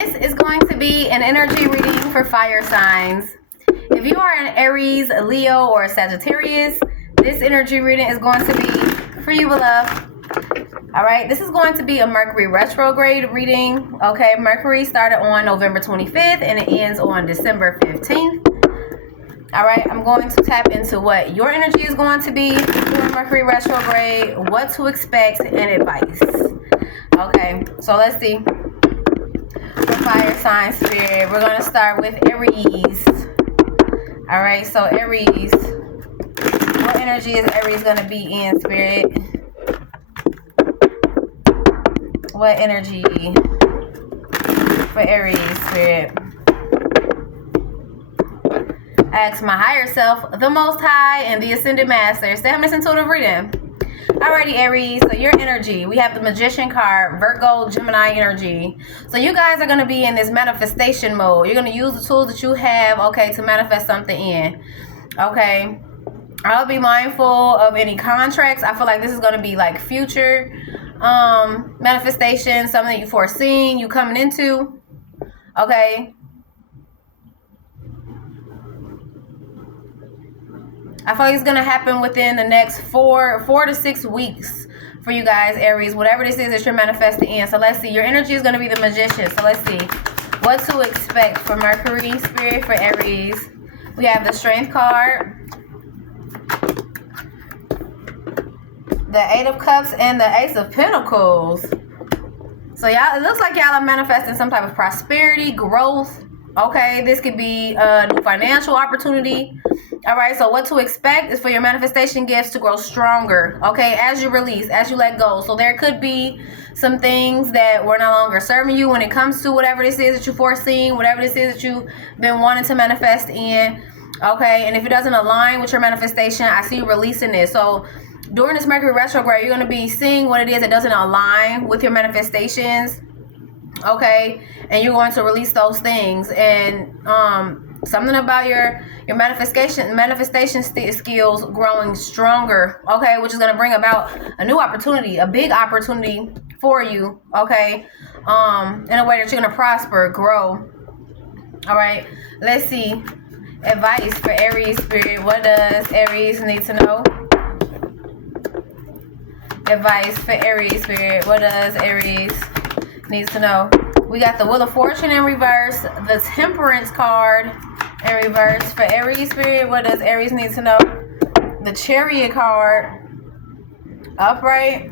This is going to be an energy reading for fire signs. If you are an Aries, a Leo, or a Sagittarius, this energy reading is going to be for you, beloved. All right, this is going to be a Mercury retrograde reading. Okay, Mercury started on November 25th and it ends on December 15th. All right, I'm going to tap into what your energy is going to be during Mercury retrograde, what to expect, and advice. Okay, so let's see. For fire sign spirit, we're going to start with Aries. All right, so Aries, what energy is Aries going to be in, spirit? What energy for Aries, spirit? Ask my higher self, the Most High, and the Ascended Masters to help us intuitive reading. Alrighty, Aries, so your energy, we have the Magician card, Virgo, Gemini energy. So you guys are going to be in this manifestation mode. You're going to use the tools that you have, okay, to manifest something in. Okay, I'll be mindful of any contracts. I feel like this is going to be like future manifestation, something that you foreseeing, you coming into. Okay. I feel like it's going to happen within the next 4 to 6 weeks for you guys, Aries. Whatever this is that you're manifesting in. So let's see. Your energy is going to be the Magician. So let's see what to expect for Mercury spirit for Aries. We have the Strength card, the Eight of Cups, and the Ace of Pentacles. So y'all, it looks like y'all are manifesting some type of prosperity, growth. Okay, this could be a new financial opportunity. All right, so what to expect is for your manifestation gifts to grow stronger, okay, as you release, as you let go. So there could be some things that were no longer serving you when it comes to whatever this is that you're foreseeing, whatever this is that you've been wanting to manifest in, okay? And if it doesn't align with your manifestation, I see you releasing this. So during this Mercury retrograde, you're going to be seeing what it is that doesn't align with your manifestations, okay? And you're going to release those things. And something about your manifestation skills growing stronger, okay, which is going to bring about a new opportunity, a big opportunity for you, okay, in a way that you're going to prosper, grow. All right, let's see. Advice for Aries spirit. What does Aries need to know? Advice for Aries spirit. What does Aries needs to know? We got the Wheel of Fortune in reverse, the Temperance card in reverse for Aries spirit. What does Aries need to know? The Chariot card upright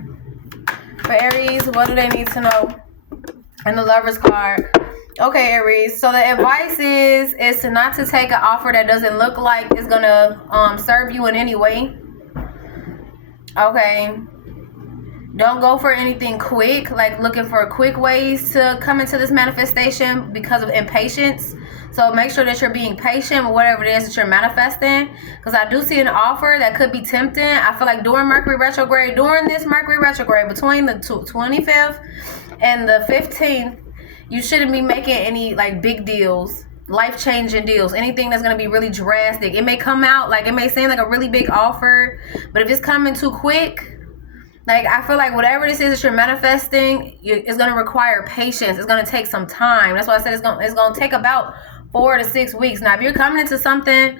for Aries. What do they need to know? And the Lovers card. Okay, Aries. So the advice is to not to take an offer that doesn't look like it's gonna serve you in any way. Okay. Don't go for anything quick, like looking for quick ways to come into this manifestation because of impatience. So make sure that you're being patient with whatever it is that you're manifesting, because I do see an offer that could be tempting. I feel like during this Mercury retrograde, between the 25th and the 15th, you shouldn't be making any like big deals, life-changing deals, anything that's going to be really drastic. It may come out like, it may seem like a really big offer, but if it's coming too quick, like, I feel like whatever this is that you're manifesting, it's going to require patience. It's going to take some time. That's why I said it's going to take about 4 to 6 weeks. Now, if you're coming into something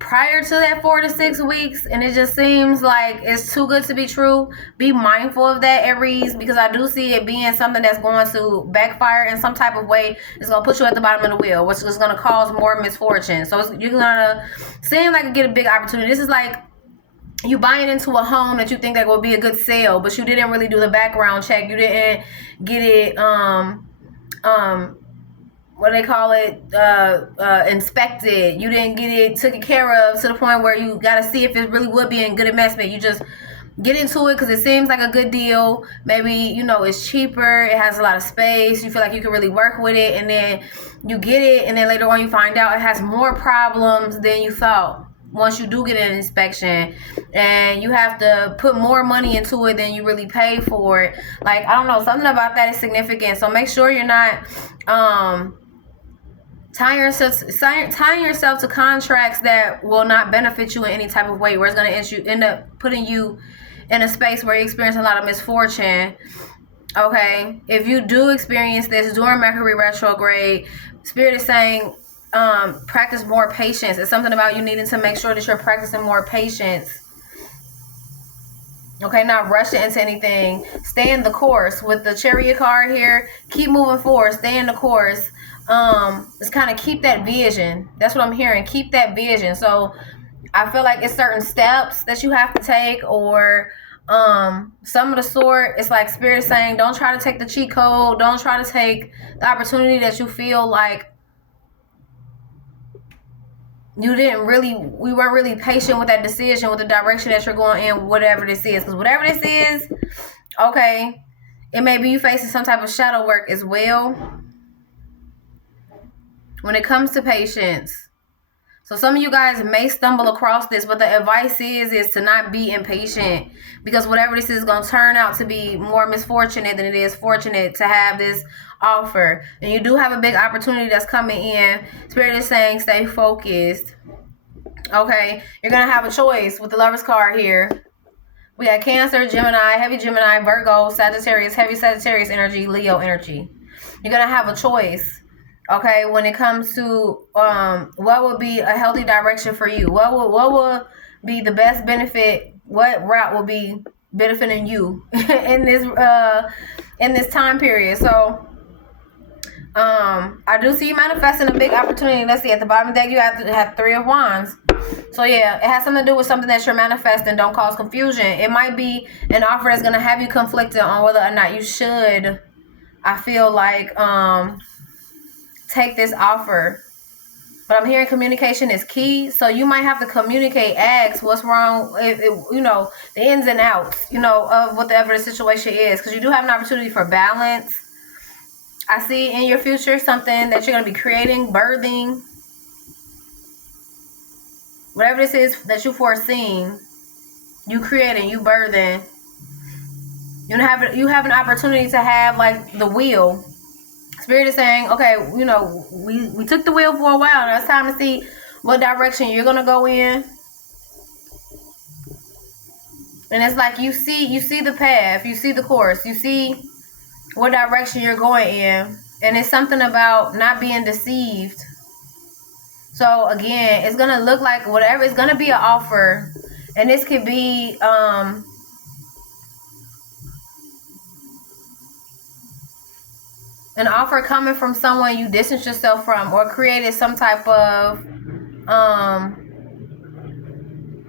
prior to that 4 to 6 weeks and it just seems like it's too good to be true, be mindful of that, Aries, because I do see it being something that's going to backfire in some type of way. It's going to put you at the bottom of the wheel, which is going to cause more misfortune. So you're going to seem like you get a big opportunity. This is like you buying into a home that you think that will be a good sale, but you didn't really do the background check. You didn't get it, what do they call it, inspected. You didn't get it taken care of to the point where you got to see if it really would be a good investment. You just get into it because it seems like a good deal. Maybe, you know, it's cheaper. It has a lot of space. You feel like you can really work with it. And then you get it. And then later on you find out it has more problems than you thought. Once you do get an inspection, and you have to put more money into it than you really pay for it. Like, I don't know, something about that is significant. So make sure you're not tying yourself to contracts that will not benefit you in any type of way, where it's going to end up putting you in a space where you experience a lot of misfortune. Okay, if you do experience this during Mercury retrograde, Spirit is saying practice more patience. It's something about you needing to make sure that you're practicing more patience. Okay, not rushing into anything. Stay in the course. With the Chariot card here, keep moving forward. Stay in the course. Just kind of keep that vision. That's what I'm hearing. Keep that vision. So I feel like it's certain steps that you have to take, or some of the sort. It's like Spirit saying, don't try to take the cheat code. Don't try to take the opportunity that you feel like we weren't really patient with that decision, with the direction that you're going in, whatever this is. Because whatever this is, okay, it may be you facing some type of shadow work as well when it comes to patience. So some of you guys may stumble across this, but the advice is to not be impatient, because whatever this is going to turn out to be more misfortunate than it is fortunate to have this offer. And you do have a big opportunity that's coming in. Spirit is saying stay focused. Okay, you're going to have a choice with the Lovers card here. We got Cancer, Gemini, heavy Gemini, Virgo, Sagittarius, heavy Sagittarius energy, Leo energy. You're going to have a choice. Okay, when it comes to what would be a healthy direction for you, what will be the best benefit, what route will be benefiting you in this time period. So I do see you manifesting a big opportunity. Let's see, at the bottom of the deck you have 3 of Wands. So yeah, it has something to do with something that you're manifesting. Don't cause confusion. It might be an offer that's going to have you conflicted on whether or not you should, I feel like, take this offer. But I'm hearing communication is key. So you might have to communicate, ask what's wrong, the ins and outs, of whatever the situation is. Because you do have an opportunity for balance. I see in your future something that you're going to be creating, birthing. Whatever this is that you foreseen, you creating, you birthing. You have an opportunity to have like the wheel. Spirit is saying, okay, we took the wheel for a while. Now it's time to see what direction you're gonna go in. And it's like you see the path, you see the course, you see what direction you're going in, and it's something about not being deceived. So again, it's gonna look like whatever. It's gonna be an offer, and this could be an offer coming from someone you distanced yourself from, or created some type of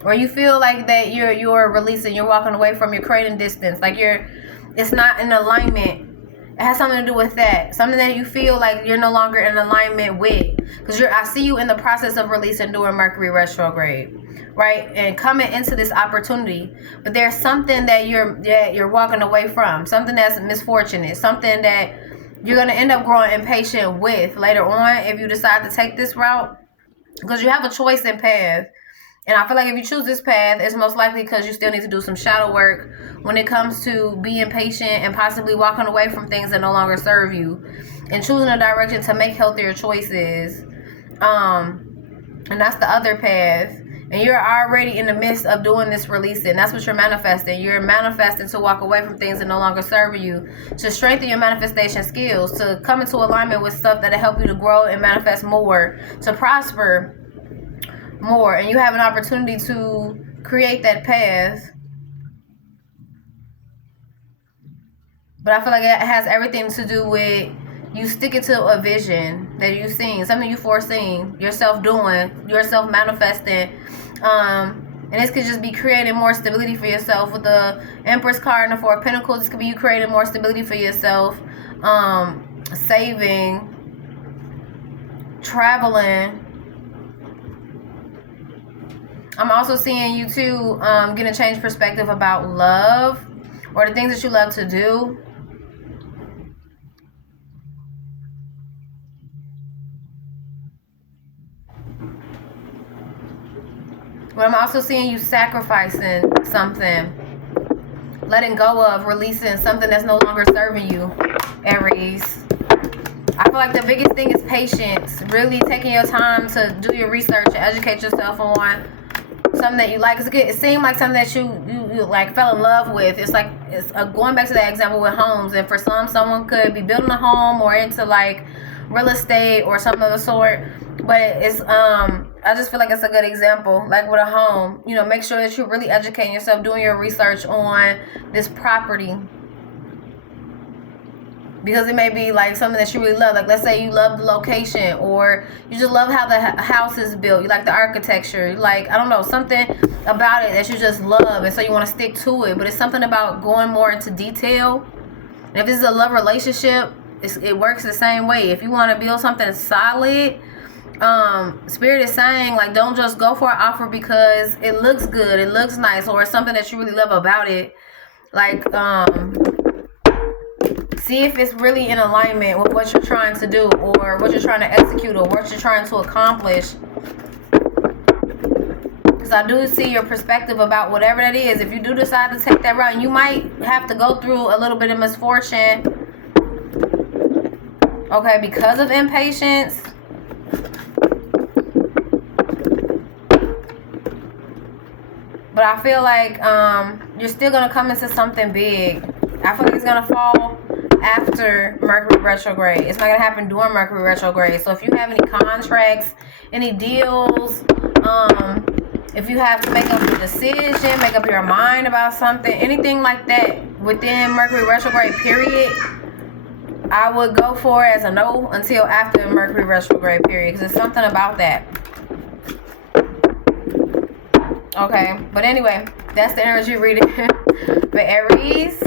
or you feel like that you're releasing, you're walking away from, you're creating distance, like it's not in alignment. It has something to do with that, something that you feel like you're no longer in alignment with, because I see you in the process of releasing during Mercury retrograde, right, and coming into this opportunity. But there's something that you're walking away from, something that's misfortunate, something that you're going to end up growing impatient with later on if you decide to take this route, because you have a choice in path. And I feel like if you choose this path, it's most likely because you still need to do some shadow work when it comes to being patient and possibly walking away from things that no longer serve you, and choosing a direction to make healthier choices. And that's the other path. And you're already in the midst of doing this releasing. That's what you're manifesting. You're manifesting to walk away from things that no longer serve you, to strengthen your manifestation skills, to come into alignment with stuff that'll help you to grow and manifest more, to prosper more. And you have an opportunity to create that path. But I feel like it has everything to do with you sticking to a vision that you've seen, something you foreseen, yourself doing, yourself manifesting. And this could just be creating more stability for yourself. With the Empress card and the 4 of Pentacles, this could be you creating more stability for yourself, saving, traveling. I'm also seeing you too get a changed perspective about love, or the things that you love to do. But I'm also seeing you sacrificing something, letting go of, releasing something that's no longer serving you, Aries. I feel like the biggest thing is patience. Really taking your time to do your research and educate yourself on something that you like. It seemed like something that you like fell in love with. It's like, it's going back to that example with homes. And for someone could be building a home or into like real estate or something of the sort. But it's I just feel like it's a good example, like with a home. You know, make sure that you're really educating yourself, doing your research on this property, because it may be like something that you really love. Like, let's say you love the location, or you just love how the house is built. You like the architecture. Like, I don't know, something about it that you just love, and so you want to stick to it. But it's something about going more into detail. And if this is a love relationship, it works the same way. If you want to build something solid, Spirit is saying, like, don't just go for an offer because it looks good, it looks nice, or it's something that you really love about it. Like, see if it's really in alignment with what you're trying to do, or what you're trying to execute, or what you're trying to accomplish. Because I do see your perspective about whatever that is. If you do decide to take that route, you might have to go through a little bit of misfortune, okay, because of impatience. But I feel like you're still going to come into something big. I feel like it's going to fall after Mercury retrograde. It's not going to happen during Mercury retrograde. So if you have any contracts, any deals, if you have to make up a decision, make up your mind about something, anything like that within Mercury retrograde period, I would go for it as a no until after Mercury retrograde period, because there's something about that. Okay, but anyway, that's the energy reading for Aries.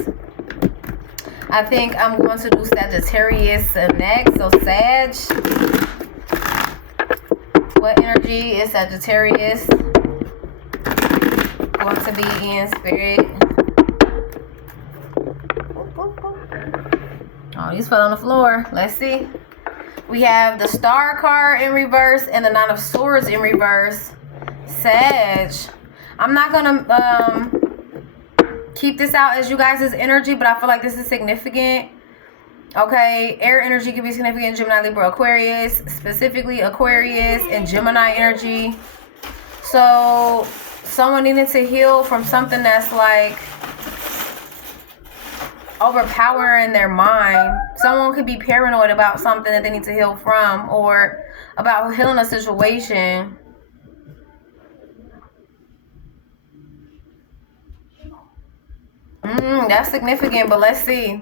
I think I'm going to do Sagittarius next. So Sag, what energy is Sagittarius going to be in, Spirit? Oh, these fell on the floor. Let's see. We have the Star card in reverse and the Nine of Swords in reverse. Sag, I'm not gonna keep this out as you guys' energy, but I feel like this is significant. Okay, air energy can be significant. Gemini, Libra, Aquarius, specifically Aquarius and Gemini energy. So someone needed to heal from something that's like overpowering their mind. Someone could be paranoid about something that they need to heal from, or about healing a situation. That's significant, but let's see.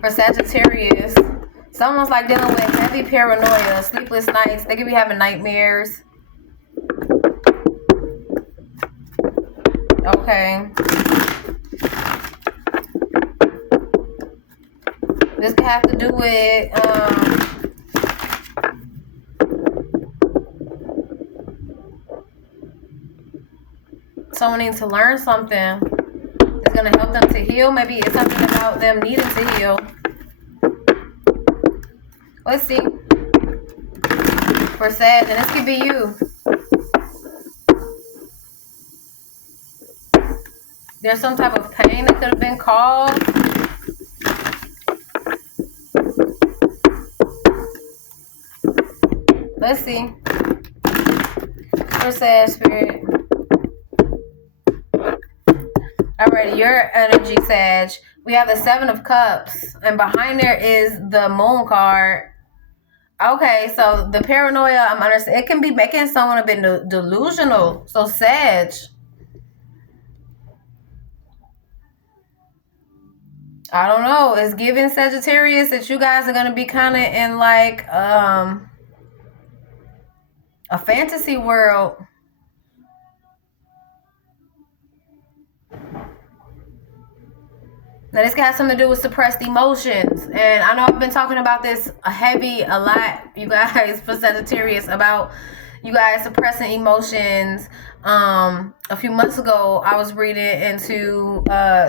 For Sagittarius, someone's like dealing with heavy paranoia, sleepless nights. They could be having nightmares. Okay. This could have to do with someone needs to learn something. It's going to help them to heal. Maybe it's something about them needing to heal. Let's see. For Sag, and this could be you. There's some type of pain that could have been caused. Let's see. For Sag, Spirit. Alright, your energy, Sag. We have the Seven of Cups, and behind there is the Moon card. Okay, so the paranoia, I'm understanding. It can be making someone a bit delusional. So Sag, I don't know. It's giving Sagittarius that you guys are gonna be kind of in like a fantasy world. Now, this has something to do with suppressed emotions. And I know I've been talking about this a lot, you guys, for Sagittarius, about you guys suppressing emotions. A few months ago, I was reading into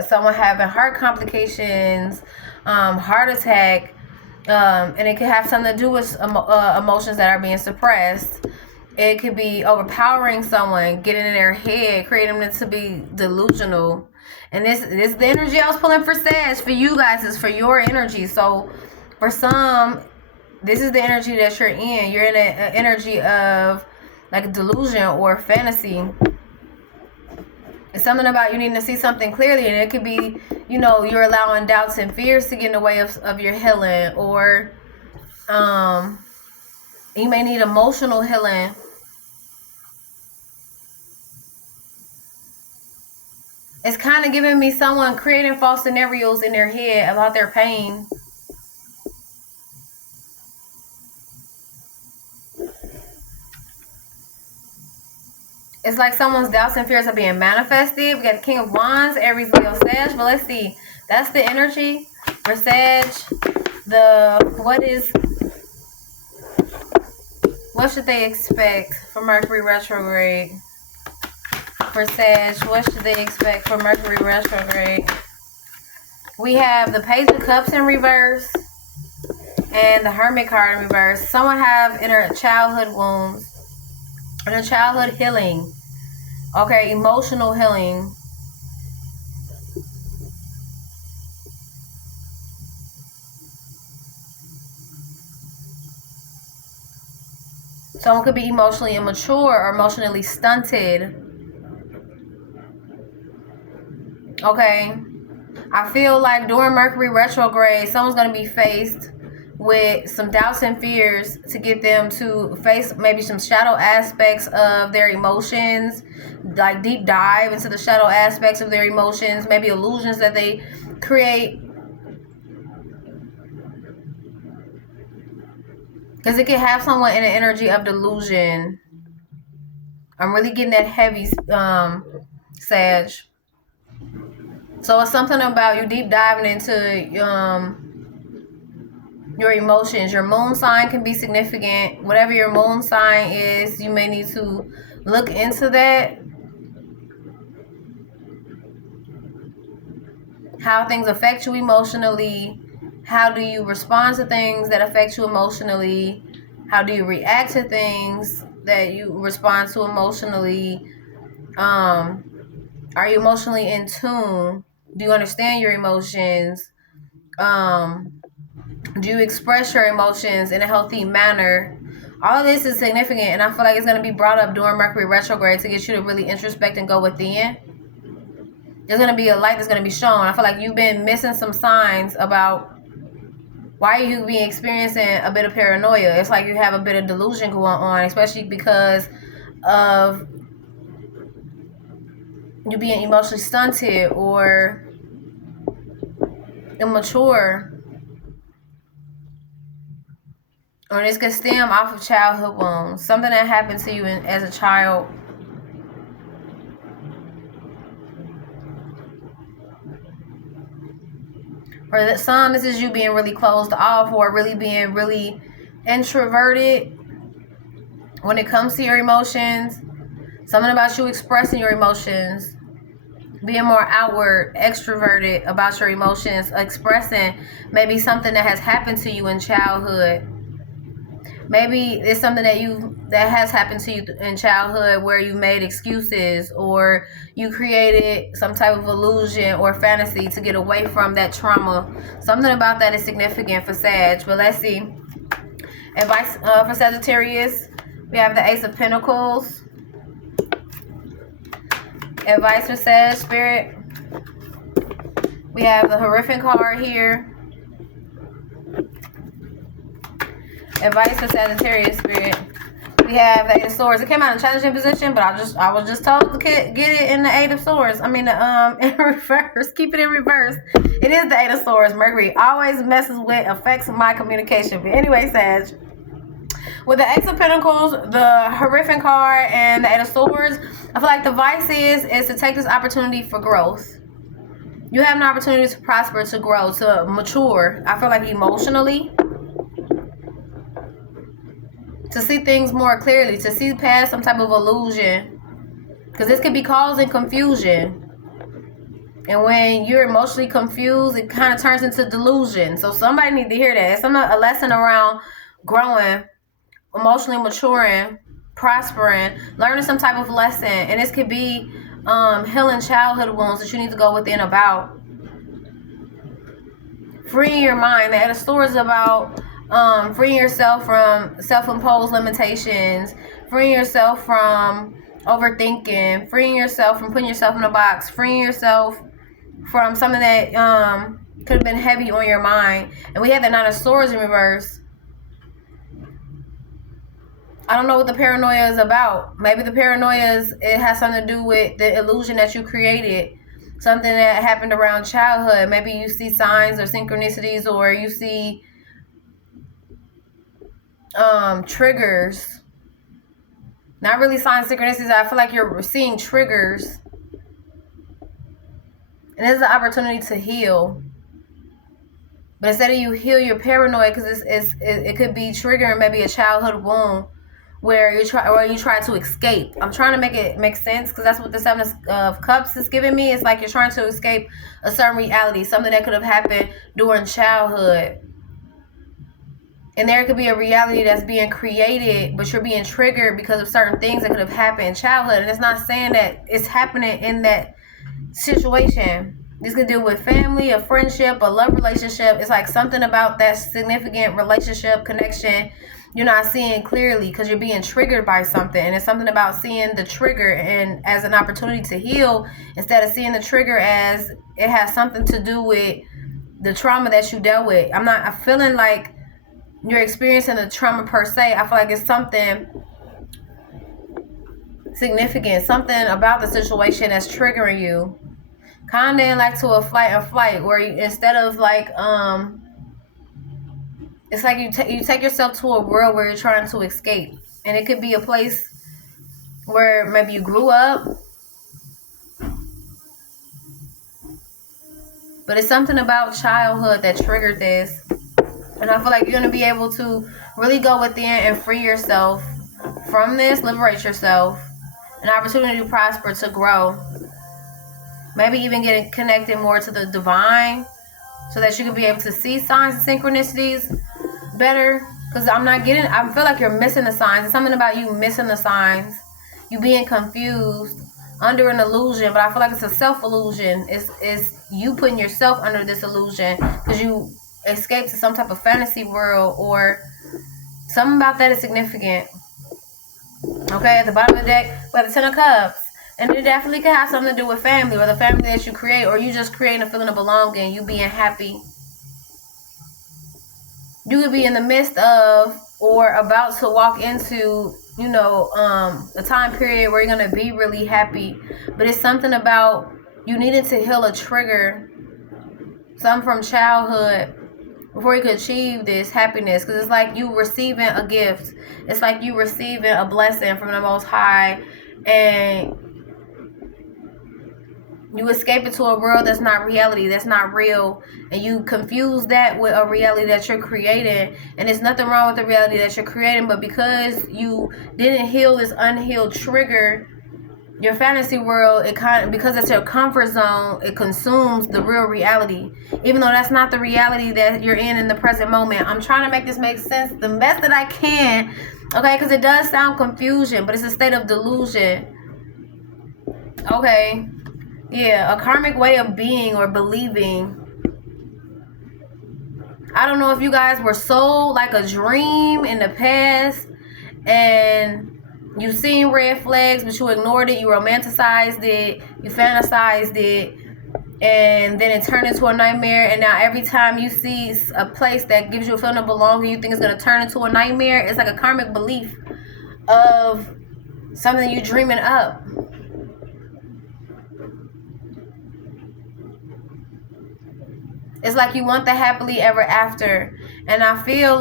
someone having heart complications, heart attack, and it could have something to do with emotions that are being suppressed. It could be overpowering someone, getting in their head, creating them to be delusional. And this is the energy I was pulling for Sag. For you guys, is for your energy. So for some, this is the energy that you're in. You're in an energy of like a delusion or fantasy. It's something about you needing to see something clearly, and it could be, you know, you're allowing doubts and fears to get in the way of your healing, or you may need emotional healing. It's kind of giving me someone creating false scenarios in their head about their pain. It's like someone's doubts and fears are being manifested. We got the King of Wands, Aries, Leo, Sag. But let's see. That's the energy for Sag. What should they expect for Mercury retrograde? For Sag, what should they expect for Mercury retrograde? We have the Page of Cups in reverse and the Hermit card in reverse. Someone have inner childhood wounds, inner childhood healing. Okay, emotional healing. Someone could be emotionally immature or emotionally stunted. Okay. I feel like during Mercury retrograde, someone's going to be faced with some doubts and fears to get them to face maybe some shadow aspects of their emotions, like deep dive into the shadow aspects of their emotions, maybe illusions that they create. Because it can have someone in an energy of delusion. I'm really getting that heavy, Sag. So it's something about you deep diving into your emotions. Your moon sign can be significant. Whatever your moon sign is, you may need to look into that. How things affect you emotionally. How do you respond to things that affect you emotionally? How do you react to things that you respond to emotionally? Are you emotionally in tune? Do you understand your emotions? Do you express your emotions in a healthy manner? All of this is significant, and I feel like it's going to be brought up during Mercury retrograde to get you to really introspect and go within. There's going to be a light that's going to be shown. I feel like you've been missing some signs about why you be experiencing a bit of paranoia. It's like you have a bit of delusion going on, especially because of you being emotionally stunted or immature. Or this could stem off of childhood wounds. Something that happened to you as a child. For some, this is you being really closed off or really being really introverted when it comes to your emotions. Something about you expressing your emotions. Being more outward, extroverted about your emotions. Expressing maybe something that has happened to you in childhood. Maybe it's something that has happened to you in childhood where you made excuses or you created some type of illusion or fantasy to get away from that trauma. Something about that is significant for Sag. But let's see. Advice for Sagittarius. We have the Ace of Pentacles. Advice for Sag Spirit. We have the Horrific card here. Advice for Sagittarius Spirit. We have the Eight of Swords. It came out in challenging position, but I was just told to get it in the Eight of Swords. I mean, in reverse. Keep it in reverse. It is the Eight of Swords. Mercury always messes with affects my communication. But anyway, Sag. With the Ace of Pentacles, the Horrific card, and the Eight of Swords, I feel like the advice is to take this opportunity for growth. You have an opportunity to prosper, to grow, to mature. I feel like emotionally. To see things more clearly, to see past some type of illusion. Because this could be causing confusion. And when you're emotionally confused, it kind of turns into delusion. So somebody need to hear that. It's a lesson around growing, emotionally maturing, prospering, learning some type of lesson. And this could be healing childhood wounds that you need to go within about. Freeing your mind. The Eight of Swords is about freeing yourself from self-imposed limitations, freeing yourself from overthinking, freeing yourself from putting yourself in a box, freeing yourself from something that could have been heavy on your mind. And we have the Nine of Swords in reverse. I don't know what the paranoia is about. Maybe the paranoia it has something to do with the illusion that you created, something that happened around childhood. Maybe you see signs or synchronicities, or you see triggers. Not really signs, synchronicities. I feel like you're seeing triggers, and this is an opportunity to heal. But instead of you heal your paranoia, because it could be triggering maybe a childhood wound where you try to escape. I'm trying to make it make sense, because that's what the Seven of Cups is giving me. It's like you're trying to escape a certain reality, something that could have happened during childhood. And there could be a reality that's being created, but you're being triggered because of certain things that could have happened in childhood. And it's not saying that it's happening in that situation. This could deal with family, a friendship, a love relationship. It's like something about that significant relationship connection you're not seeing clearly because you're being triggered by something. And it's something about seeing the trigger and as an opportunity to heal, instead of seeing the trigger as it has something to do with the trauma that you dealt with. I'm feeling like you're experiencing the trauma per se. I feel like it's something significant, something about the situation that's triggering you. Kind of like to a fight or flight, where you, instead of like it's like you take yourself to a world where you're trying to escape. And it could be a place where maybe you grew up, but it's something about childhood that triggered this. And I feel like you're going to be able to really go within and free yourself from this, liberate yourself, an opportunity to prosper, to grow. Maybe even getting connected more to the divine, so that you can be able to see signs and synchronicities better. Because I feel like you're missing the signs. It's something about you missing the signs, you being confused, under an illusion. But I feel like it's a self-illusion. It's you putting yourself under this illusion because you escape to some type of fantasy world, or something about that is significant. Okay, at the bottom of the deck, we have the Ten of Cups. And it definitely could have something to do with family, or the family that you create, or you just creating a feeling of belonging, you being happy. You could be in the midst of or about to walk into, a time period where you're going to be really happy. But it's something about you needing to heal a trigger, something from childhood, before you could achieve this happiness. Because it's like you receiving a gift. It's like you receiving a blessing from the Most High. And you escape into a world that's not reality, that's not real. And you confuse that with a reality that you're creating. And there's nothing wrong with the reality that you're creating. But because you didn't heal this unhealed trigger, your fantasy world, because it's your comfort zone, it consumes the real reality. Even though that's not the reality that you're in the present moment. I'm trying to make this make sense the best that I can. Okay, because it does sound confusion, but it's a state of delusion. Okay. Yeah, a karmic way of being or believing. I don't know if you guys were sold like a dream in the past and you seen red flags, but you ignored it, you romanticized it, you fantasized it, and then it turned into a nightmare. And now every time you see a place that gives you a feeling of belonging, you think it's going to turn into a nightmare. It's like a karmic belief of something you're dreaming up. It's like you want the happily ever after. And I fear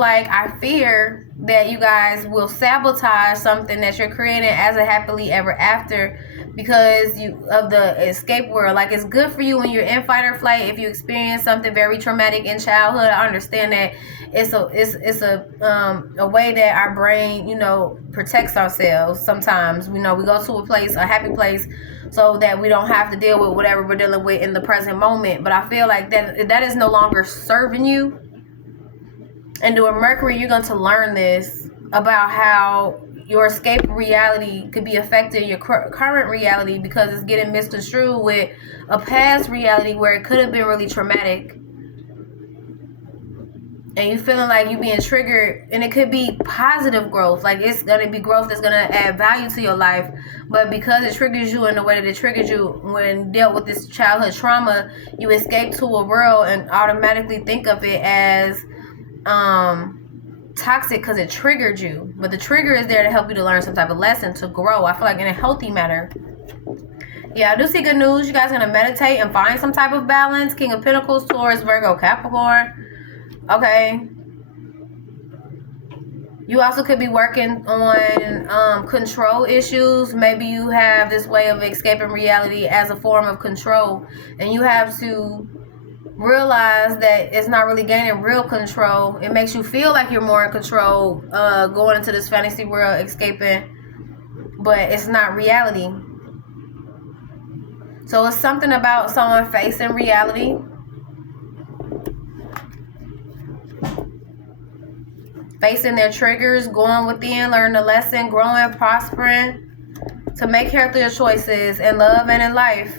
that you guys will sabotage something that you're creating as a happily ever after because of the escape world. Like, it's good for you when you're in fight or flight. If you experience something very traumatic in childhood, I understand that it's a way that our brain, protects ourselves. Sometimes, we go to a happy place, so that we don't have to deal with whatever we're dealing with in the present moment. But I feel like that is no longer serving you. And doing Mercury, you're going to learn this about how your escape reality could be affecting your current reality because it's getting misconstrued with a past reality where it could have been really traumatic. and you feeling like you being triggered, and it could be positive growth, like it's gonna be growth that's gonna add value to your life, but because it triggers you in the way that it triggered you when dealt with this childhood trauma, you escape to a world and automatically think of it as toxic because it triggered you. But the trigger is there to help you to learn some type of lesson, to grow. I feel like in a healthy manner. Yeah, I do see good news. You guys are gonna meditate and find some type of balance. King of Pentacles, Taurus, Virgo, Capricorn. Okay. You also could be working on control issues. Maybe you have this way of escaping reality as a form of control, and you have to realize that it's not really gaining real control. It makes you feel like you're more in control, going into this fantasy world, escaping, but it's not reality. So it's something about someone facing reality, facing their triggers, going within, learning the lesson, growing, prospering, to make healthier choices in love and in life.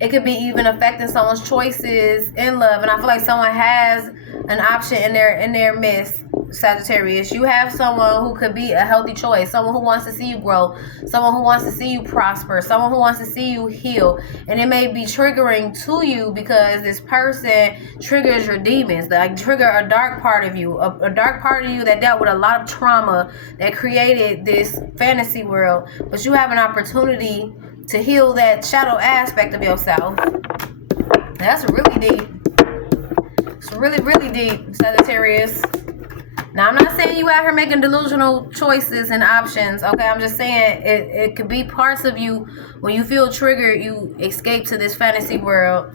It could be even affecting someone's choices in love, and I feel like someone has an option in their midst. Sagittarius, you have someone who could be a healthy choice, someone who wants to see you grow, someone who wants to see you prosper, someone who wants to see you heal, and it may be triggering to you because this person triggers your demons, like trigger a dark part of you, a dark part of you that dealt with a lot of trauma that created this fantasy world, but you have an opportunity to heal that shadow aspect of yourself. That's really deep. It's really, really deep, Sagittarius. Now, I'm not saying you out here making delusional choices and options, okay? I'm just saying it could be parts of you, when you feel triggered, you escape to this fantasy world.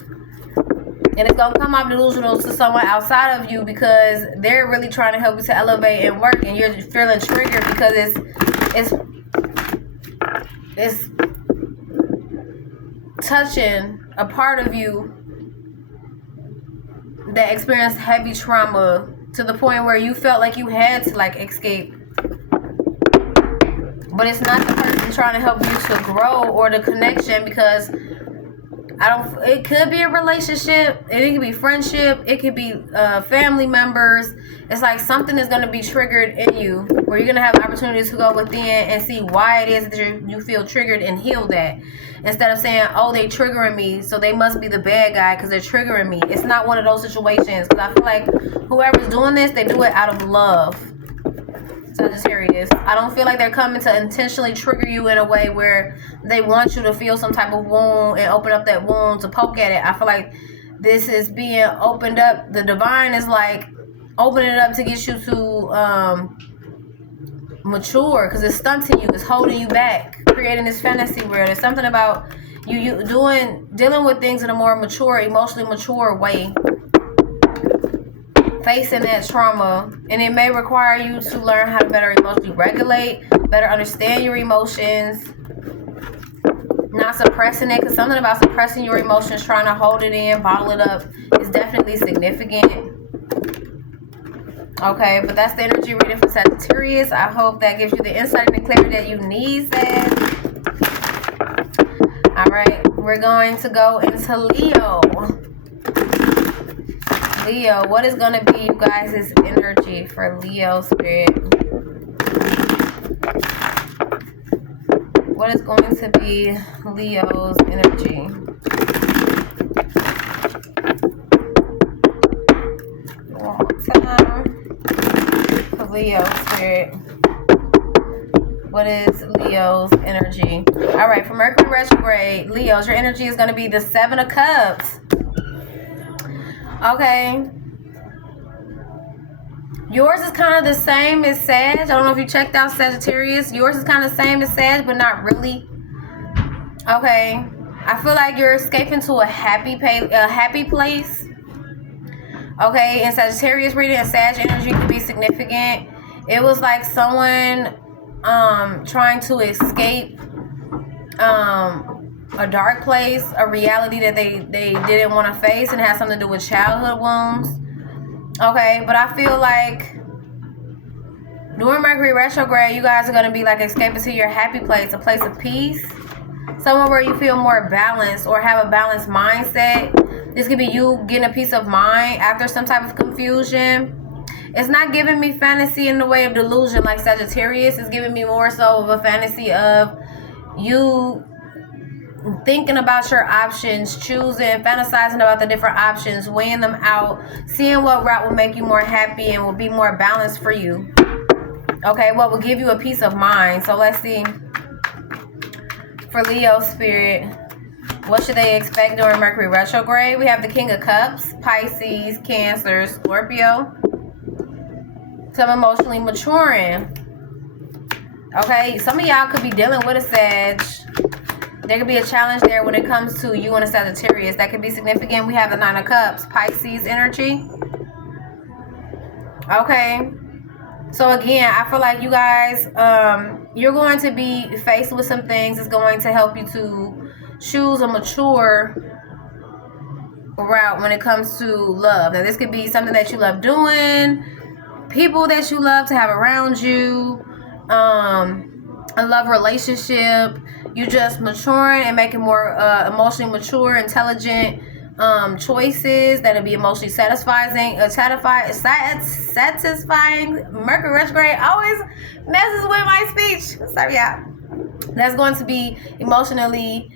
And it's going to come off delusional to someone outside of you because they're really trying to help you to elevate and work, and you're feeling triggered because it's touching a part of you that experienced heavy trauma, to the point where you felt like you had to like escape. But it's not the person trying to help you to grow or the connection, because it could be a relationship, it could be friendship, it could be family members. It's like something is going to be triggered in you where you're going to have opportunities to go within and see why it is that you feel triggered and heal that. Instead of saying, oh, they triggering me, so they must be the bad guy because they're triggering me. It's not one of those situations, because I feel like whoever's doing this, they do it out of love. Sagittarius, I don't feel like they're coming to intentionally trigger you in a way where they want you to feel some type of wound and open up that wound to poke at it. I feel like this is being opened up. The divine is like opening it up to get you to mature, because it's stunting you, it's holding you back, creating this fantasy world. There's something about you dealing with things in a more mature, emotionally mature way, facing that trauma, and it may require you to learn how to better emotionally regulate, better understand your emotions, not suppressing it, because something about suppressing your emotions, trying to hold it in, bottle it up, is definitely significant. Okay, but that's the energy reading for Sagittarius. I hope that gives you the insight and the clarity that you need, Sag. Alright, we're going to go into Leo. Leo, what is going to be you guys' energy for Leo spirit? What is going to be Leo's energy? One more time. For Leo spirit. What is Leo's energy? Alright, for Mercury Retrograde, Leo's, your energy is going to be the 7 of Cups. Okay. Yours is kind of the same as Sag. I don't know if you checked out Sagittarius. Yours is kind of the same as Sag, but not really. Okay. I feel like you're escaping to a happy place. Okay. And Sagittarius reading and Sag energy could be significant. It was like someone trying to escape a dark place, a reality that they didn't want to face, and it has something to do with childhood wounds. Okay, but I feel like during Mercury retrograde, you guys are going to be like escaping to your happy place, a place of peace, somewhere where you feel more balanced or have a balanced mindset. This could be you getting a peace of mind after some type of confusion. It's not giving me fantasy in the way of delusion like Sagittarius. It's giving me more so of a fantasy of you thinking about your options, choosing, fantasizing about the different options, weighing them out, seeing what route will make you more happy and will be more balanced for you. Okay, what will give you a peace of mind. So let's see. For Leo spirit, what should they expect during Mercury retrograde? We have the King of Cups, Pisces, Cancer, Scorpio. Some emotionally maturing. Okay, some of y'all could be dealing with a Sag. There could be a challenge there when it comes to you and a Sagittarius. That could be significant. We have the Nine of Cups, Pisces energy. Okay. So again, I feel like you guys, you're going to be faced with some things that's going to help you to choose a mature route when it comes to love. Now, this could be something that you love doing, people that you love to have around you, a love relationship. You just maturing and making more emotionally mature, intelligent choices that'll be emotionally satisfying. Mercury retrograde always messes with my speech. Sorry, y'all. That's going to be emotionally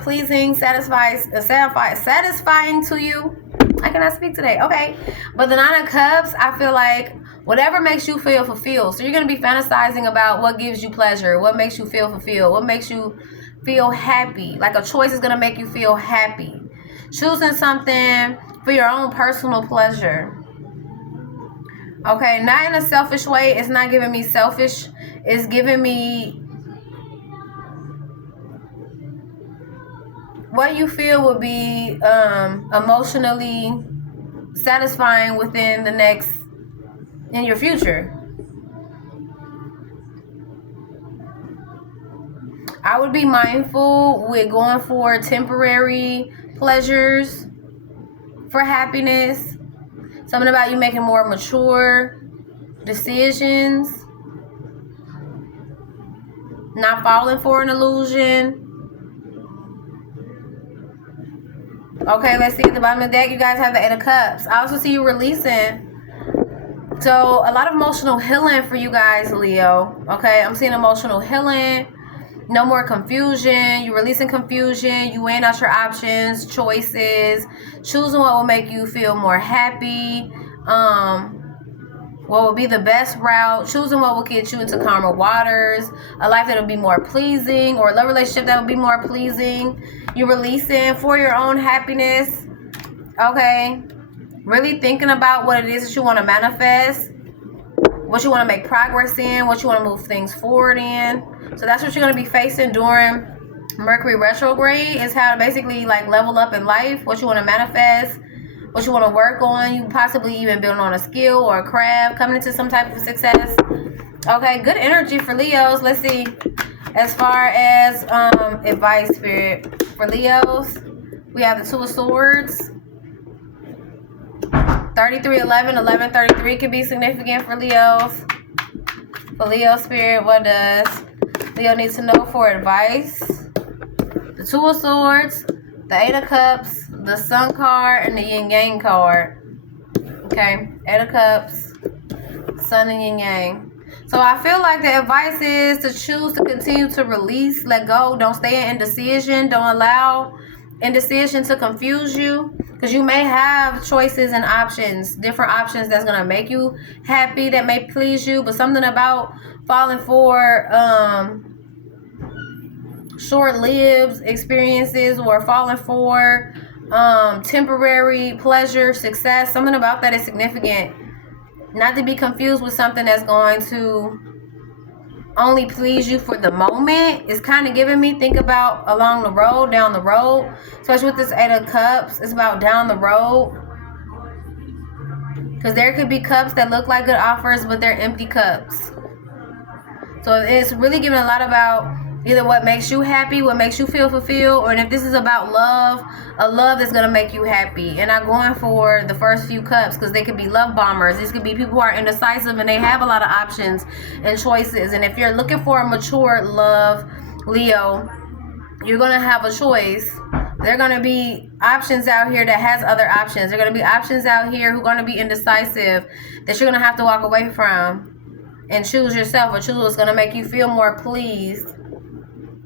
pleasing, satisfying to you. I cannot speak today. Okay, but the Nine of Cups, I feel like whatever makes you feel fulfilled. So you're going to be fantasizing about what gives you pleasure, what makes you feel fulfilled, what makes you feel happy. Like a choice is going to make you feel happy. Choosing something for your own personal pleasure. Okay, not in a selfish way. It's not giving me selfish. It's giving me what you feel will be emotionally satisfying within the next, in your future. I would be mindful with going for temporary pleasures for happiness. Something about you making more mature decisions. Not falling for an illusion. Okay, let's see at the bottom of the deck. You guys have the Eight of Cups. I also see you releasing. So, a lot of emotional healing for you guys, Leo. Okay, I'm seeing emotional healing. No more confusion. You're releasing confusion. You weighing out your options, choices. Choosing what will make you feel more happy. What will be the best route. Choosing what will get you into calmer waters. A life that will be more pleasing. Or a love relationship that will be more pleasing. You're releasing for your own happiness. Okay. Really thinking about what it is that you want to manifest. What you want to make progress in. What you want to move things forward in. So that's what you're going to be facing during Mercury retrograde. Is how to basically like level up in life. What you want to manifest. What you want to work on. You possibly even building on a skill or a craft. Coming into some type of success. Okay, good energy for Leos. Let's see. As far as advice, Spirit. For Leos, we have the Two of Swords. 3311, 1133 could be significant for Leos. For Leo Spirit, what does Leo need to know for advice? The Two of Swords, the Eight of Cups, the Sun card, and the Yin Yang card. Okay, Eight of Cups, Sun and Yin Yang. So I feel like the advice is to choose to continue to release, let go. Don't stay in indecision. Don't allow indecision to confuse you. Because you may have choices and options, different options that's going to make you happy, that may please you. But something about falling for short-lived experiences or falling for temporary pleasure, success. Something about that is significant. Not to be confused with something that's going to only please you for the moment. It's kind of giving me, think about along the road, down the road. Especially with this Eight of Cups, it's about down the road. Because there could be cups that look like good offers, but they're empty cups. So it's really giving a lot about either what makes you happy, what makes you feel fulfilled, or if this is about love, a love that's going to make you happy. And not going for the first few cups, because they could be love bombers. These could be people who are indecisive and they have a lot of options and choices. And if you're looking for a mature love, Leo, you're going to have a choice. There are going to be options out here that has other options. There are going to be options out here who are going to be indecisive that you're going to have to walk away from and choose yourself, or choose what's going to make you feel more pleased.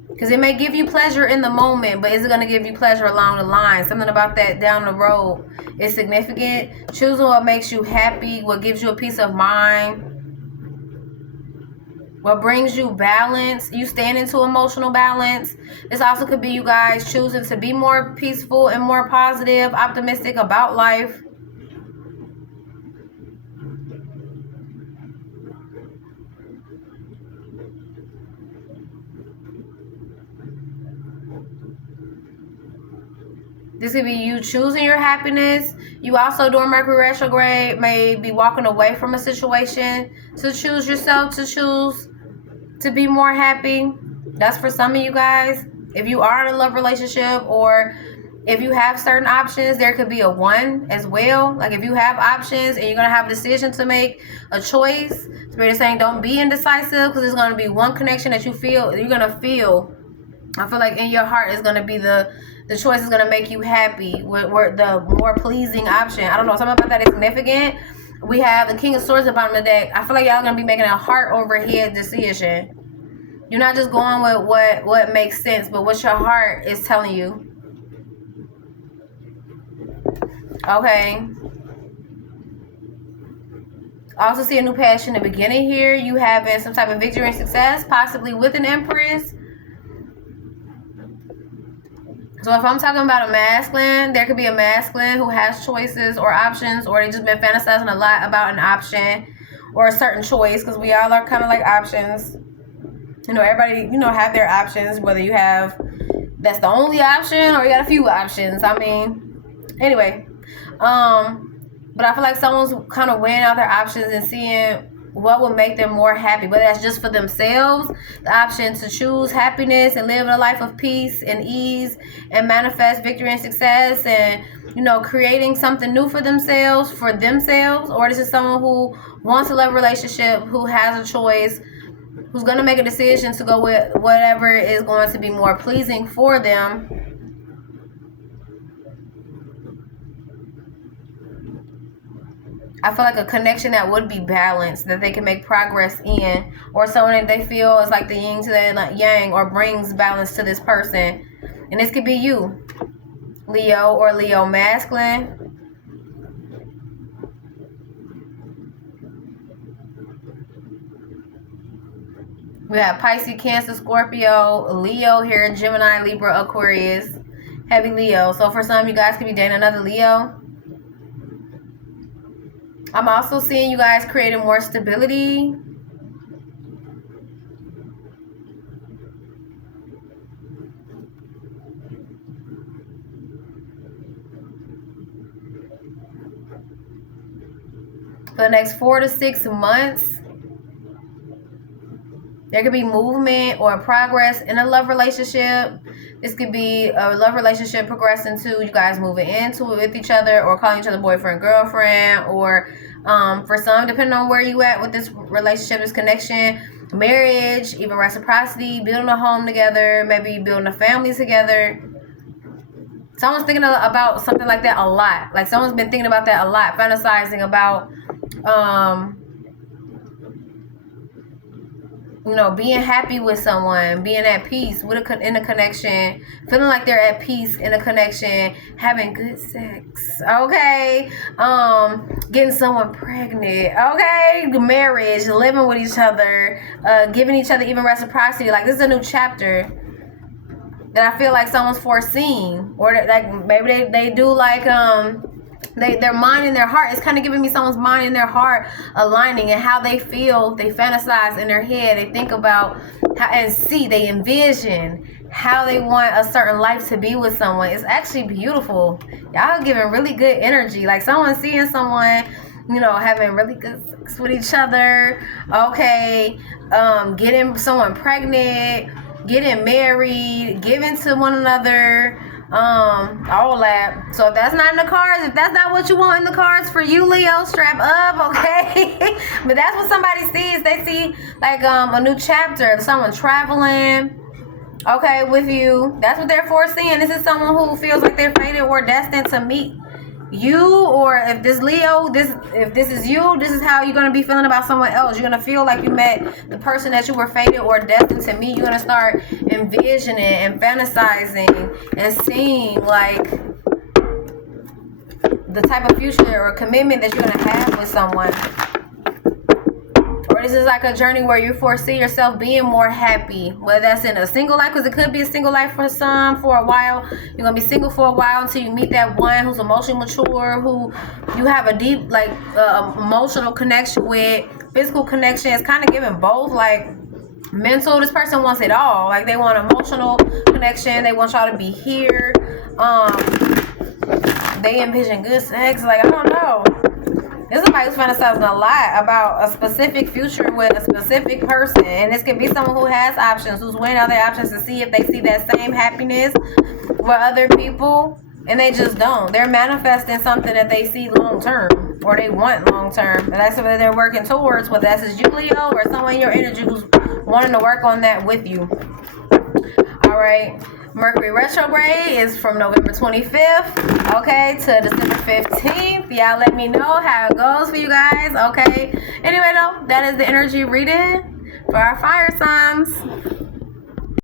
Because it may give you pleasure in the moment, but is it going to give you pleasure along the line? Something about that down the road is significant. Choosing what makes you happy, what gives you a peace of mind, what brings you balance. You stand into emotional balance. This also could be you guys choosing to be more peaceful and more positive, optimistic about life. This could be you choosing your happiness. You also, during Mercury retrograde, may be walking away from a situation to choose yourself, to choose to be more happy. That's for some of you guys. If you are in a love relationship, or if you have certain options, there could be a one as well. Like if you have options and you're going to have a decision to make, a choice, Spirit is saying don't be indecisive, because there's going to be one connection that you feel, you're going to feel. I feel like in your heart is going to be the choice is going to make you happy, with the more pleasing option. I don't know, something about that is significant. We have the King of Swords at the bottom of the deck. I feel like y'all going to be making a heart over head decision. You're not just going with what makes sense, but what your heart is telling you. Okay. I also see a new passion in the beginning here. You having some type of victory and success, possibly with an Empress. So if I'm talking about a masculine, there could be a masculine who has choices or options, or they just been fantasizing a lot about an option or a certain choice, because we all are kind of like options. You know, everybody, you know, have their options, whether you have, that's the only option, or you got a few options. I mean, anyway. But I feel like someone's kind of weighing out their options and seeing what would make them more happy, whether that's just for themselves, the option to choose happiness and live a life of peace and ease and manifest victory and success, and, you know, creating something new for themselves, or this is someone who wants a love relationship, who has a choice, who's going to make a decision to go with whatever is going to be more pleasing for them. I feel like a connection that would be balanced, that they can make progress in, or someone that they feel is like the yin to the yang, or brings balance to this person. And this could be you, Leo or Leo masculine. We have Pisces, Cancer, Scorpio, Leo here, Gemini, Libra, Aquarius, heavy Leo. So for some of you guys could be dating another Leo. I'm also seeing you guys creating more stability. For the next 4 to 6 months, there could be movement or progress in a love relationship. This could be a love relationship progressing to you guys moving into it with each other, or calling each other boyfriend, girlfriend, or for some, depending on where you at with this relationship, this connection, marriage, even reciprocity, building a home together, maybe building a family together. Someone's thinking about something like that a lot. Like someone's been thinking about that a lot, fantasizing about you know, being happy with someone, being at peace with in a connection, feeling like they're at peace in a connection, having good sex, okay, getting someone pregnant, okay, marriage, living with each other, giving each other even reciprocity. Like this is a new chapter that I feel like someone's foreseeing, or that, like maybe they do like their mind and their heart is kind of giving me someone's mind and their heart aligning, and how they feel, they fantasize in their head, they think about how, and see, they envision how they want a certain life to be with someone. It's actually beautiful. Y'all are giving really good energy. Like someone seeing someone, you know, having really good sex with each other, okay, getting someone pregnant, getting married, giving to one another, all that. So if that's not in the cards, if that's not what you want in the cards for you, Leo, strap up, okay? But that's what somebody sees. They see like a new chapter, someone traveling, Okay, with you. That's what they're foreseeing. This is someone who feels like they're fated or destined to meet you, or if this Leo, if this is you, this is how you're going to be feeling about someone else. You're going to feel like you met the person that you were fated or destined to meet. You're going to start envisioning and fantasizing and seeing like the type of future or commitment that you're going to have with someone. Or this is like a journey where you foresee yourself being more happy, whether that's in a single life, because it could be a single life for some for a while. You're going to be single for a while until you meet that one who's emotionally mature, who you have a deep like emotional connection with. Physical connection is kind of giving both, like mental. This person wants it all. Like they want emotional connection. They want y'all to be here. They envision good sex. Like, I don't know. This is somebody who's fantasizing a lot about a specific future with a specific person. And this could be someone who has options, who's weighing other options to see if they see that same happiness with other people. And they just don't. They're manifesting something that they see long term, or they want long term. And that's what they're working towards, whether that's you, Leo, or someone in your energy who's wanting to work on that with you. All right. Mercury Retrograde is from November 25th, okay, to December 15th. Y'all let me know how it goes for you guys, okay? Anyway, though, that is the energy reading for our fire signs.